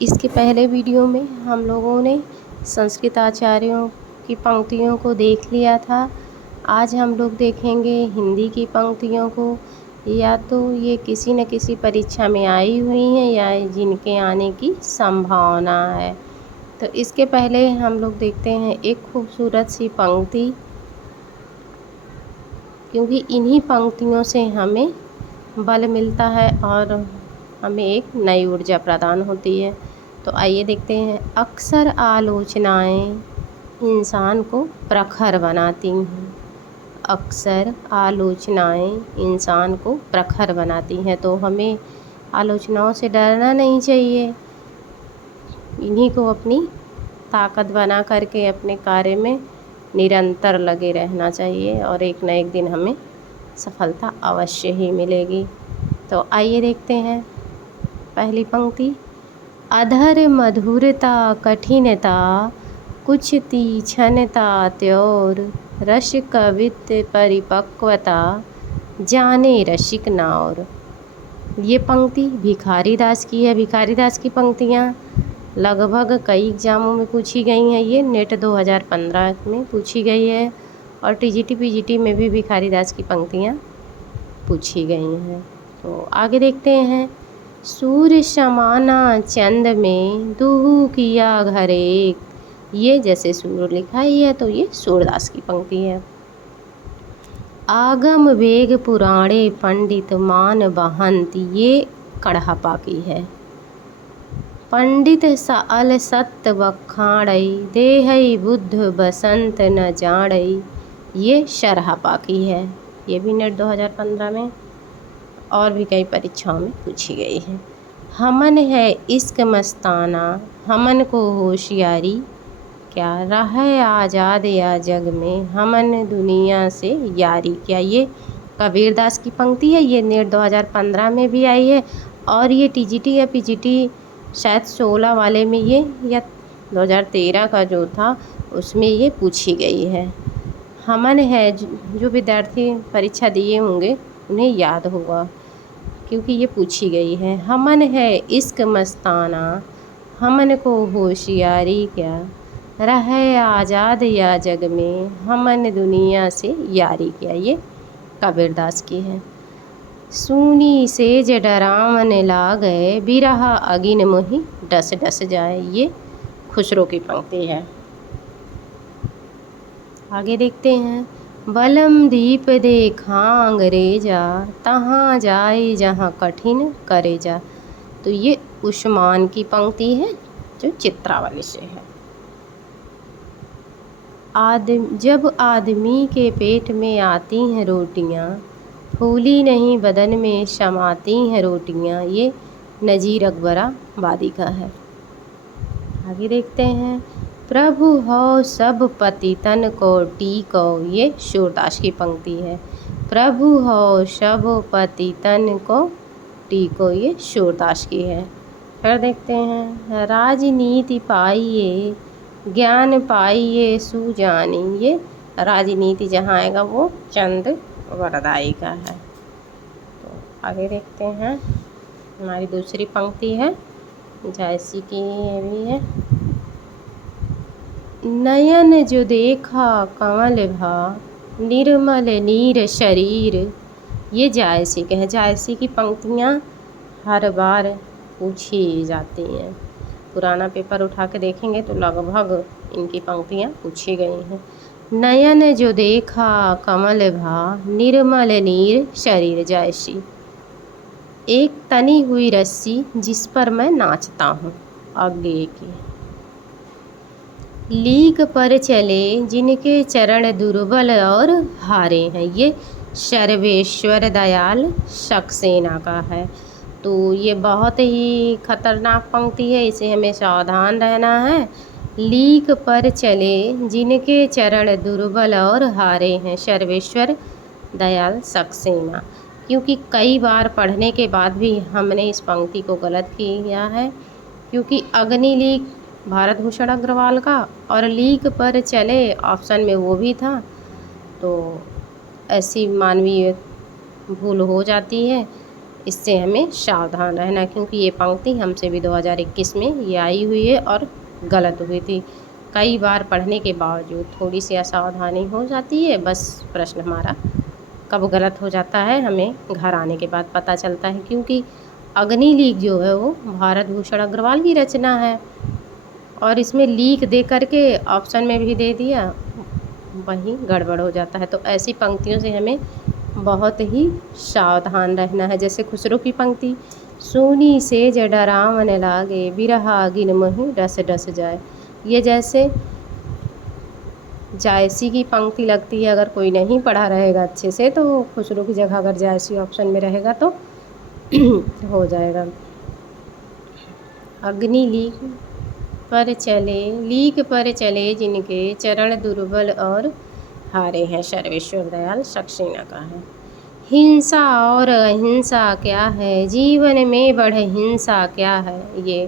इसके पहले वीडियो में हम लोगों ने संस्कृत आचार्यों की पंक्तियों को देख लिया था। आज हम लोग देखेंगे हिंदी की पंक्तियों को, या तो ये किसी न किसी परीक्षा में आई हुई हैं या जिनके आने की संभावना है। तो इसके पहले हम लोग देखते हैं एक खूबसूरत सी पंक्ति, क्योंकि इन्हीं पंक्तियों से हमें बल मिलता है और हमें एक नई ऊर्जा प्रदान होती है। तो आइए देखते हैं। अक्सर आलोचनाएं इंसान को प्रखर बनाती हैं। अक्सर आलोचनाएं इंसान को प्रखर बनाती हैं, तो हमें आलोचनाओं से डरना नहीं चाहिए। इन्हीं को अपनी ताकत बना करके अपने कार्य में निरंतर लगे रहना चाहिए और एक न एक दिन हमें सफलता अवश्य ही मिलेगी। तो आइए देखते हैं पहली पंक्ति। अधर मधुरता कठिनता कुछ तीक्ष्णता त्योर रस कवित परिपक्वता जाने रसिक नार। ये पंक्ति भिखारी दास की है। भिखारी दास की पंक्तियाँ लगभग कई एग्जामों में पूछी गई हैं। ये नेट 2015 में पूछी गई है और टीजीटी पीजीटी में भी भिखारी दास की पंक्तियाँ पूछी गई हैं। तो आगे देखते हैं। सूर्य समाना चंद में दुहु किया घर एक। ये जैसे सूर्य लिखा ही है तो ये सूरदास की पंक्ति है। आगम वेग पुराणे पंडित मान बहंत। ये कड़हपा की है। पंडित साल सत्य बखाणई देहई बुद्ध बसंत न जाणई। ये शरहपा की है। ये भी नेट 2015 में और भी कई परीक्षाओं में पूछी गई है। हमन है इश्क मस्ताना हमन को होशियारी क्या रहे आज़ाद या जग में हमन दुनिया से यारी क्या। ये कबीरदास की पंक्ति है। ये नेट 2015 में भी आई है और ये टीजीटी या पीजीटी शायद 16 वाले में ये या 2013 का जो था उसमें ये पूछी गई है। हमन है, जो विद्यार्थी परीक्षा दिए होंगे उन्हें याद होगा क्योंकि ये पूछी गई है। हमन है इश्क मस्ताना हमन को होशियारी क्या रहे आज़ाद या जग में हमन दुनिया से यारी क्या। ये कबीरदास की है। सूनी सेज डरावन लागै बिरह अगिन मोहि डस डस जाए। ये खुसरो की पंक्ति है। आगे देखते हैं। बलम दीप देखा अंग्रेजा तहाँ जाए जहाँ कठिन करेजा। तो ये उस्मान की पंक्ति है जो चित्रावली से है। जब आदमी के पेट में आती हैं रोटियाँ फूली नहीं बदन में समाती हैं रोटियाँ। ये नज़ीर अकबराबादी का है। आगे देखते हैं। प्रभु हो सब पतितन को टीको। ये सूरदास की पंक्ति है। प्रभु हो सब पतितन को टीको। ये सूरदास की है। फिर देखते हैं। राजनीति पाइए ज्ञान पाइए सुजानी। ये राजनीति जहाँ आएगा वो चंद वरदाई का है। तो आगे देखते हैं। हमारी दूसरी पंक्ति है जैसी कि ये भी है। नयन जो देखा कमल भा निर्मल नीर शरीर। ये जायसी के है। जायसी की पंक्तियाँ हर बार पूछी जाती हैं। पुराना पेपर उठा के देखेंगे तो लगभग इनकी पंक्तियाँ पूछी गई हैं। नयन जो देखा कमल भा निर्मल नीर शरीर जायसी। एक तनी हुई रस्सी जिस पर मैं नाचता हूँ। आगे की लीक पर चले जिनके चरण दुर्बल और हारे हैं। ये सर्वेश्वर दयाल सक्सेना का है। तो ये बहुत ही खतरनाक पंक्ति है, इसे हमें सावधान रहना है। लीक पर चले जिनके चरण दुर्बल और हारे हैं सर्वेश्वर दयाल सक्सेना। क्योंकि कई बार पढ़ने के बाद भी हमने इस पंक्ति को गलत किया है, क्योंकि अग्नि लीक भारत भूषण अग्रवाल का और लीक पर चले ऑप्शन में वो भी था। तो ऐसी मानवीय भूल हो जाती है, इससे हमें सावधान रहना, क्योंकि ये पंक्ति हमसे भी 2021 में ये आई हुई है और गलत हुई थी। कई बार पढ़ने के बावजूद थोड़ी सी असावधानी हो जाती है, बस प्रश्न हमारा कब गलत हो जाता है हमें घर आने के बाद पता चलता है, क्योंकि अग्नि लीक जो है वो भारत भूषण अग्रवाल की रचना है और इसमें लीक दे करके ऑप्शन में भी दे दिया, वहीं गड़बड़ हो जाता है। तो ऐसी पंक्तियों से हमें बहुत ही सावधान रहना है। जैसे खुसरो की पंक्ति, सोनी सेज डरावन लागे बिरहा गिन मोहि डस डस जाए, ये जैसे जायसी की पंक्ति लगती है। अगर कोई नहीं पढ़ा रहेगा अच्छे से तो खुसरो की जगह अगर जायसी ऑप्शन में रहेगा तो हो जाएगा। अग्नि लीक पर चले जिनके चरण दुर्बल और हारे हैं, सर्वेश्वर दयाल सक्सेना का है। हिंसा और अहिंसा क्या है, जीवन में बढ़े हिंसा क्या है, ये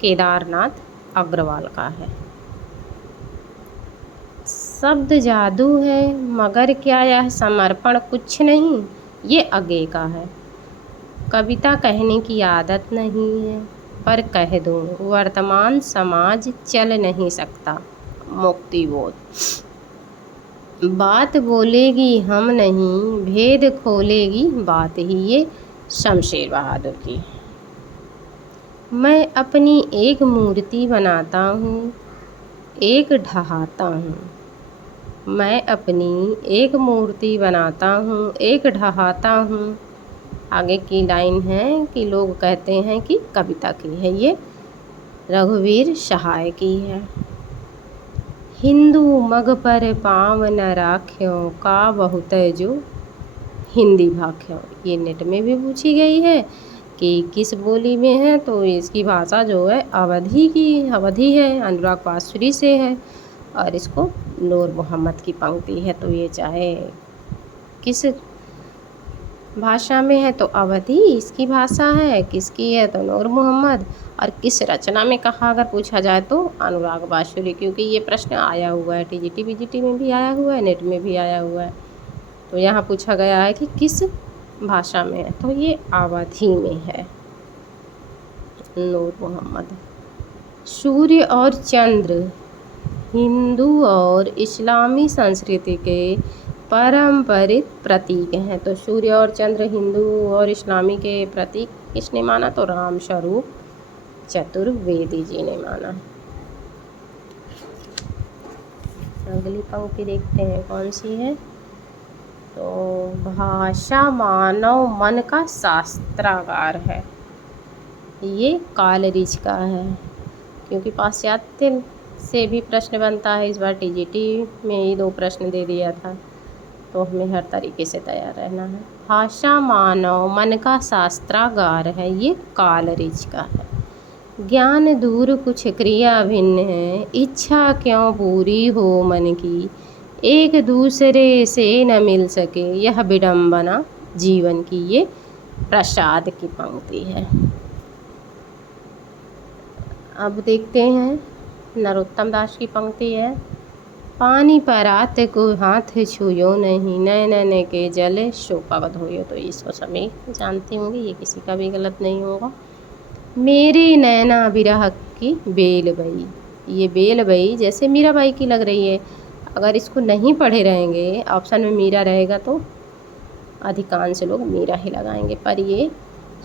केदारनाथ अग्रवाल का है। शब्द जादू है मगर क्या यह समर्पण कुछ नहीं, ये अगे का है। कविता कहने की आदत नहीं है पर कह दूं, वर्तमान समाज चल नहीं सकता, मुक्ति बोध। बात बोलेगी हम नहीं, भेद खोलेगी बात ही, ये शमशेर बहादुर की। मैं अपनी एक मूर्ति बनाता हूँ, एक ढहाता हूँ। मैं अपनी एक मूर्ति बनाता हूँ, एक ढहाता हूँ। आगे की लाइन है कि लोग कहते हैं कि कविता की है, ये रघुवीर सहाय की है। हिंदू मग पर पाँव न राख्यों, का बहुत जो हिंदी भाख्यों। ये नेट में भी पूछी गई है कि किस बोली में है, तो इसकी भाषा जो है अवधी है, अनुराग पासुरी से है और इसको नूर मोहम्मद की पंक्ति है। तो ये चाहे किस भाषा में है तो अवधी इसकी भाषा है, किसकी है तो नूर मोहम्मद, और किस रचना में कहा अगर पूछा जाए तो अनुराग बांसुरी, क्योंकि ये प्रश्न आया हुआ है टीजीटी बीजीटी में भी आया हुआ है, नेट में भी आया हुआ है। तो यहाँ पूछा गया है कि किस भाषा में है, तो ये अवधी में है, नूर मोहम्मद। सूर्य और चंद्र हिंदू और इस्लामी संस्कृति के पारंपरिक प्रतीक हैं। तो सूर्य और चंद्र हिंदू और इस्लामी के प्रतीक किसने माना, तो राम स्वरूप चतुर्वेदी जी ने माना। अगली पंक्ति देखते हैं कौन सी है, तो भाषा मानव मन का शास्त्रागार है, ये कालरीज का है। क्योंकि पाश्चात्य से भी प्रश्न बनता है, इस बार टीजीटी में ही 2 प्रश्न दे दिया था, तो हमें हर तरीके से तैयार रहना है। भाषा मानव मन का शास्त्रागार है, ये कालरीज का है। ज्ञान दूर कुछ क्रिया भिन्न है, इच्छा क्यों पूरी हो मन की, एक दूसरे से न मिल सके यह विडंबना जीवन की, ये प्रसाद की पंक्ति है। अब देखते हैं नरोत्तम दास की पंक्ति है, पानी परात को हाथ छुयो नहीं, नैन के जल सो पगत होयो। तो इसको सभी जानते होंगे, ये किसी का भी गलत नहीं होगा। मेरे नैना बिरह की बेल बई, ये बेल बई जैसे मीराबाई की लग रही है। अगर इसको नहीं पढ़े रहेंगे, ऑप्शन में मीरा रहेगा तो अधिकांश लोग मीरा ही लगाएंगे, पर ये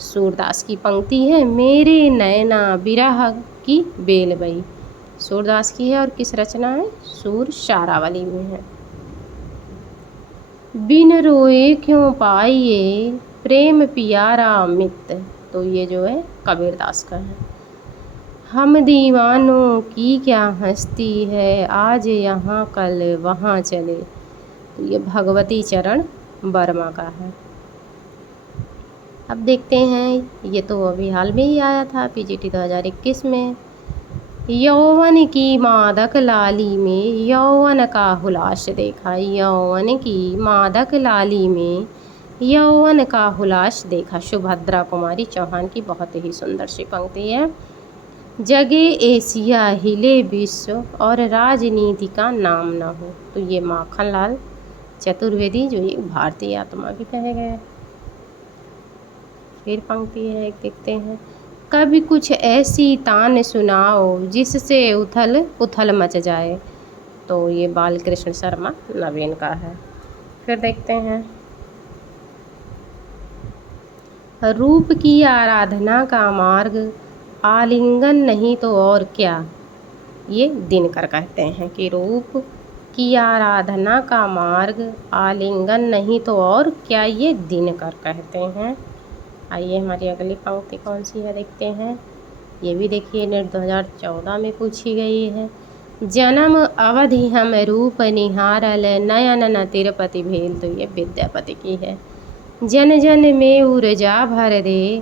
सूरदास की पंक्ति है, मेरे नैना बिरह की बेल बई, सूरदास की है और किस रचना है, सूर शारावली में है। बिन रोए क्यों पाइए प्रेम पियारा मित, तो ये जो है कबीरदास का है। हम दीवानों की क्या हस्ती है, आज यहाँ कल वहाँ चले, तो ये भगवती चरण वर्मा का है। अब देखते हैं, ये तो अभी हाल में ही आया था पीजीटी 2021 में। यौवन की मादक लाली में यौवन का हुलास देखा, यौवन की मादक लाली में यौवन का हुलास देखा, सुभद्रा कुमारी चौहान की बहुत ही सुंदर सी पंक्ति है। जगे एशिया हिले विश्व और राजनीति का नाम न हो, तो ये माखनलाल चतुर्वेदी जो एक भारतीय आत्मा भी कहे गए। फिर पंक्ति है एक, देखते हैं। कभी कुछ ऐसी तान सुनाओ जिससे उथल पुथल मच जाए। तो ये बालकृष्ण शर्मा नवीन का है। फिर देखते हैं। रूप की आराधना का मार्ग आलिंगन नहीं तो और क्या। ये दिनकर कहते हैं कि रूप की आराधना का मार्ग आलिंगन नहीं तो और क्या, ये दिनकर कहते हैं। आइए हमारी अगली पंक्ति कौन सी है देखते हैं। ये भी देखिए नेट 2014 में पूछी गई है। जन्म अवधि हम रूप निहारल नयन न तिरुपति भेल। तो ये विद्यापति की है। जन जन में ऊर्जा भर दे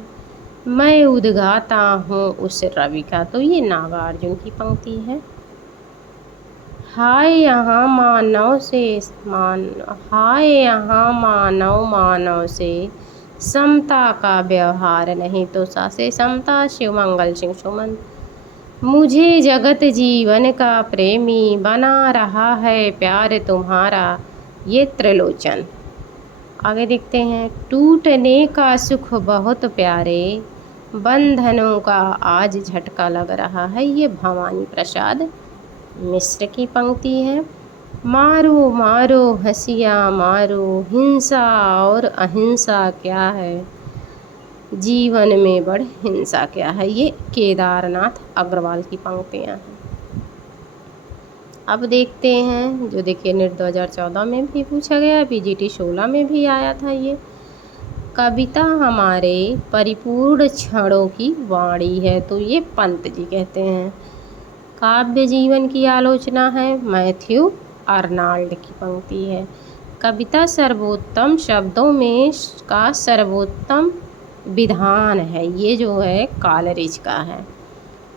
मैं उद्गाता हूँ उस रवि का। तो ये नागार्जुन की पंक्ति है। हाय यहाँ मानव से समता का व्यवहार नहीं। तो सा से समता शिव मंगल सिंह सुमन। मुझे जगत जीवन का प्रेमी बना रहा है प्यार तुम्हारा। ये त्रिलोचन। आगे देखते हैं। टूटने का सुख बहुत प्यारे बंधनों का आज झटका लग रहा है। ये भवानी प्रसाद मिश्र की पंक्ति है। मारो मारो हंसिया मारो हिंसा और अहिंसा क्या है, जीवन में बड़ हिंसा क्या है। ये केदारनाथ अग्रवाल की पंक्तियाँ हैं। अब देखते हैं जो देखिए नेट 2014 में भी पूछा गया, पीजीटी 16 में भी आया था। ये कविता हमारे परिपूर्ण क्षणों की वाणी है। तो ये पंत जी कहते हैं। काव्य जीवन की आलोचना है, मैथ्यू आर्नाल्ड की पंक्ति है। कविता सर्वोत्तम शब्दों में का सर्वोत्तम विधान है। ये जो है कालरिज का है।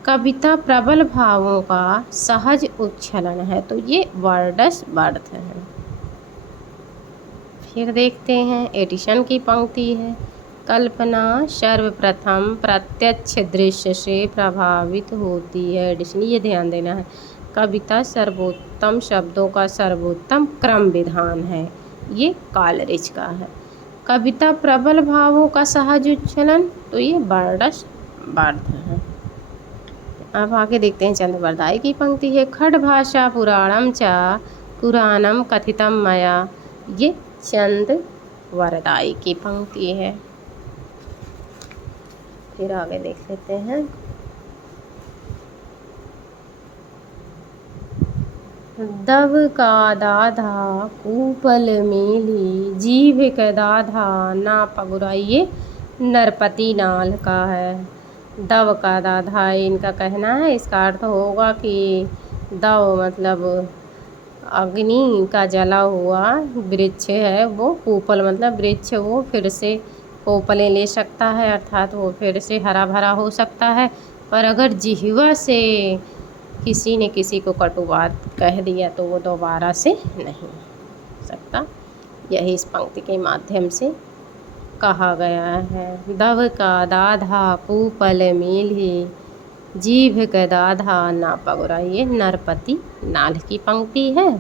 कविता प्रबल भावों का सहज उच्छलन है। तो ये वर्ड्सवर्थ है। फिर देखते हैं एडिशन की पंक्ति है। कल्पना सर्वप्रथम प्रत्यक्ष दृश्य से प्रभावित होती है। एडिशन, ये ध्यान देना है। कविता सर्वोत्तम शब्दों का सर्वोत्तम क्रम विधान है। ये कालरिज का है। कविता प्रबल भावों का सहज उच्छलन। तो ये वर्ड्सवर्थ है। अब आगे देखते हैं चंद्रवरदाई की पंक्ति है। खड भाषा पुराणम च पुराणम कथितम मया। ये चंद्रवरदाई की पंक्ति है। फिर आगे देख लेते हैं। दव का दाधा कूपल मेली जीभ का दाधा ना पगुराइए नरपति नाल का है। दव का दाधा इनका कहना है। इसका अर्थ होगा कि दव मतलब अग्नि का जला हुआ वृक्ष है, वो कूपल मतलब वृक्ष, वो फिर से कोपलें ले सकता है, अर्थात वो फिर से हरा भरा हो सकता है। पर अगर जिह्वा से किसी ने किसी को कटु बात कह दिया तो वो दोबारा से नहीं हो सकता। यही इस पंक्ति के माध्यम से कहा गया है। दव का दाधा कूपल मेली जीभ का दाधा ना पगुरा। ये नरपति नाल की पंक्ति है।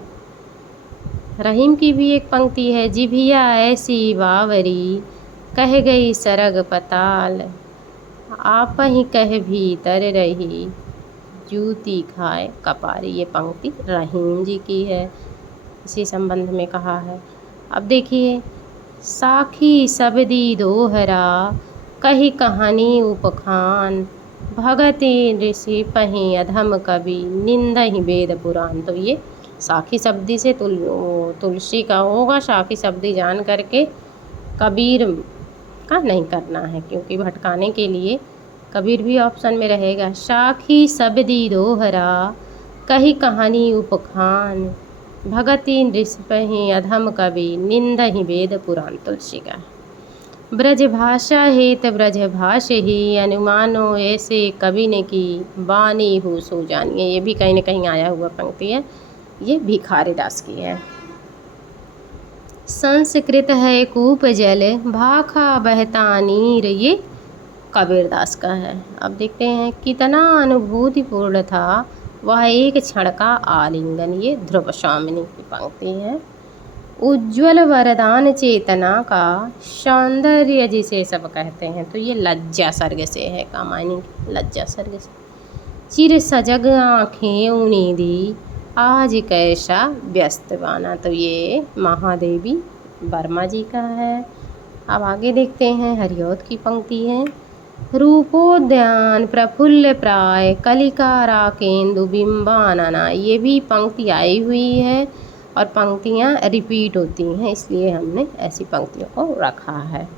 रहीम की भी एक पंक्ति है। जिभिया ऐसी बावरी कह गई सरग पताल आप ही कह भीतर रही जूती खाए कपारी। ये पंक्ति रहीम जी की है, इसी संबंध में कहा है। अब देखिए। साखी सबदी दोहरा कही कहानी उपखान भगति ऋषि पही अधम कवि निंदहि वेद पुराण। तो ये साखी शब्दी से तुलसी का होगा। साखी शब्दी जान करके कबीर का नहीं करना है, क्योंकि भटकाने के लिए कबीर भी ऑप्शन में रहेगा। साखी शब्दी दोहरा कही कहानी उपखान भगति नृपहि अधम कवि निंदहि वेद पुराण। तुलसी का। ब्रज भाषा हेत ब्रज भाष ही अनुमानो ऐसे कवि ने की बानी हो सो जानिए। ये भी कहीं न कहीं आया हुआ पंक्ति है। ये भिखारीदास की है। संस्कृत है कूप जल भाखा बहता नीर। ये कबीरदास का है। अब देखते हैं। कितना अनुभूतिपूर्ण था वह एक क्षण का आलिंगन। ये ध्रुव स्वामिनी की पंक्ति है। उज्ज्वल वरदान चेतना का सौंदर्य जिसे सब कहते हैं, तो ये लज्जा सर्ग से है, कामायनी लज्जा सर्ग से। चिर सजग आँखें उन्नीदी आज कैसा व्यस्त बाना, तो ये महादेवी वर्मा जी का है। अब आगे देखते हैं, हरिऔध की पंक्ति है। रूपोद्यान प्रफुल्ल प्राय कलिका राकेंदु बिंबानना, ये भी पंक्ति आई हुई है और पंक्तियाँ रिपीट होती हैं, इसलिए हमने ऐसी पंक्तियों को रखा है।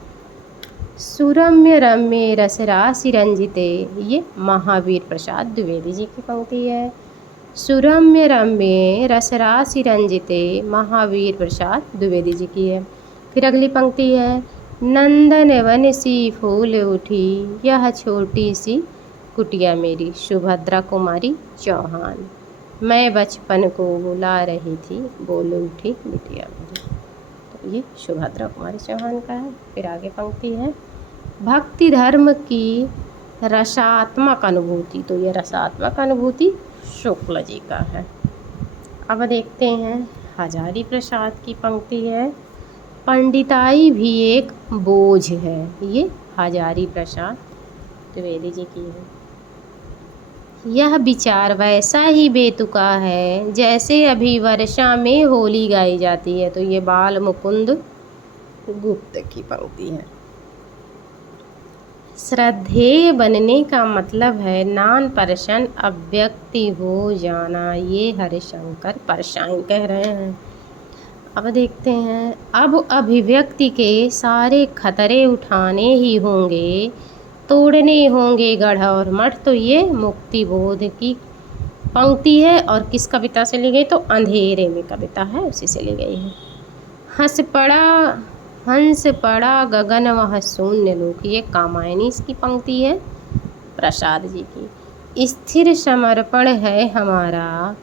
सुरम्य रम्य रसरासि रंजिते, ये महावीर प्रसाद द्विवेदी जी की पंक्ति है। सुरम्य रम्य रसरासि रंजिते, महावीर प्रसाद द्विवेदी जी की है। फिर अगली पंक्ति है, नंदन वन सी फूल उठी यह छोटी सी कुटिया मेरी, सुभद्रा कुमारी चौहान। मैं बचपन को बुला रही थी बोल उठी बिटिया मेरी, तो ये सुभद्रा कुमारी चौहान का है। फिर आगे पंक्ति है, भक्ति धर्म की रसात्मक अनुभूति, तो ये रसात्मक अनुभूति शुक्ल जी का है। अब देखते हैं, हजारी प्रसाद की पंक्ति है। पंडिताई भी एक बोझ है, ये हजारी प्रसाद द्विवेदी जी की है। यह विचार वैसा ही बेतुका है जैसे अभी वर्षा में होली गाई जाती है, तो ये बाल मुकुंद गुप्त की पंक्ति है। श्रद्धेय बनने का मतलब है नान परशन अव्यक्ति हो जाना, ये हरिशंकर परशाई कह रहे हैं। अब देखते हैं, अब अभिव्यक्ति के सारे खतरे उठाने ही होंगे, तोड़ने होंगे गढ़ और मठ, तो ये मुक्ति बोध की पंक्ति है। और किस कविता से ली गई, तो अंधेरे में कविता है, उसी से ली गई है। हंस पड़ा गगन वह शून्य लोक, ये कामायनी इसकी पंक्ति है प्रसाद जी की। स्थिर समर्पण है हमारा,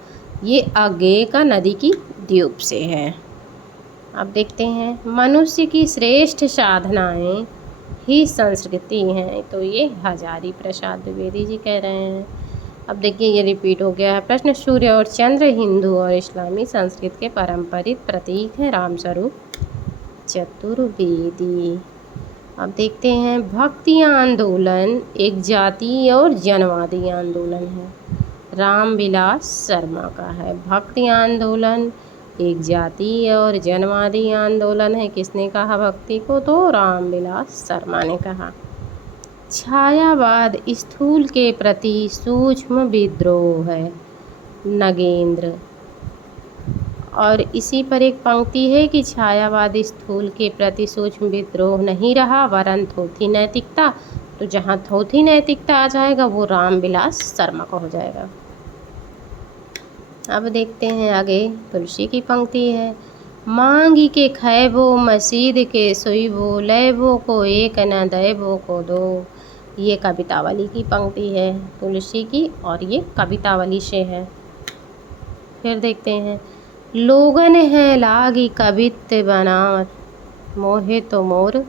ये आगे का नदी की द्वीप से है। अब देखते हैं, मनुष्य की श्रेष्ठ साधनाएं ही संस्कृति हैं, तो ये हजारी प्रसाद द्विवेदी जी कह रहे हैं। अब देखिए, ये रिपीट हो गया है प्रश्न। सूर्य और चंद्र हिंदू और इस्लामी संस्कृत के पारंपरिक प्रतीक हैं, रामस्वरूप चतुर्वेदी। अब देखते हैं, भक्ति आंदोलन एक जातीय और जनवादी आंदोलन है, रामविलास शर्मा का है। भक्ति आंदोलन एक जातीय और जनवादी आंदोलन है, किसने कहा भक्ति को, तो रामविलास शर्मा ने कहा। छायावाद स्थूल के प्रति सूक्ष्म विद्रोह है, नगेंद्र। और इसी पर एक पंक्ति है कि छायावाद स्थूल के प्रति सूक्ष्म विद्रोह नहीं रहा वरन थोथी नैतिकता, तो जहाँ थोथी नैतिकता आ जाएगा वो रामविलास शर्मा का हो जाएगा। अब देखते हैं आगे, तुलसी की पंक्ति है। मांगी के खैबो मसीद के सोईबो, लैबो को एक न दैबो को दो, ये कवितावली की पंक्ति है तुलसी की, और ये कवितावली से है। फिर देखते हैं, लोगन है लागी कवित्व बनावत, मोहे तो मोर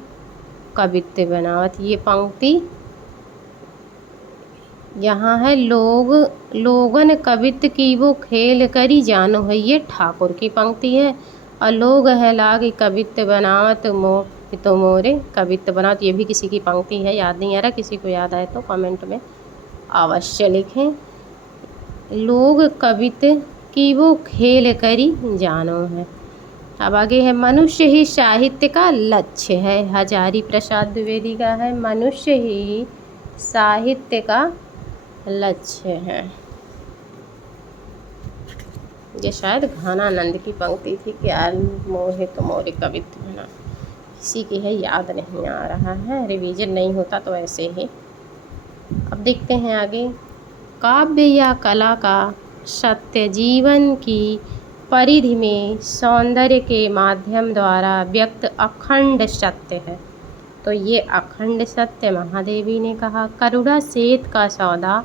कवित्व बनावत, ये पंक्ति यहाँ है। लोगन कवित्व की वो खेल करी जानो है, ये ठाकुर की पंक्ति है। और लोग है लागी कवित्व बनावत, मोह तो मोरे कवित्व बनावत, ये भी किसी की पंक्ति है, याद नहीं आ रहा, किसी को याद आए तो कमेंट में अवश्य लिखें। लोग कवित्व की वो खेल करी जानो है। अब आगे है, मनुष्य ही साहित्य का लक्ष्य है, हजारी प्रसाद द्विवेदी का है। मनुष्य ही साहित्य का लक्ष्य है, ये शायद घनानंद की पंक्ति थी कि मोहे तो मोरे कवित्व बना, किसी की है याद नहीं आ रहा है, रिवीजन नहीं होता तो ऐसे ही। अब देखते हैं आगे, काव्य या कला का सत्य जीवन की परिधि में सौंदर्य के माध्यम द्वारा व्यक्त अखंड सत्य है, तो ये अखंड सत्य महादेवी ने कहा। करुणा सेत का सौदा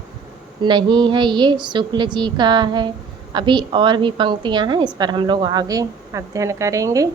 नहीं है, ये शुक्ल जी का है। अभी और भी पंक्तियां हैं, इस पर हम लोग आगे अध्ययन करेंगे।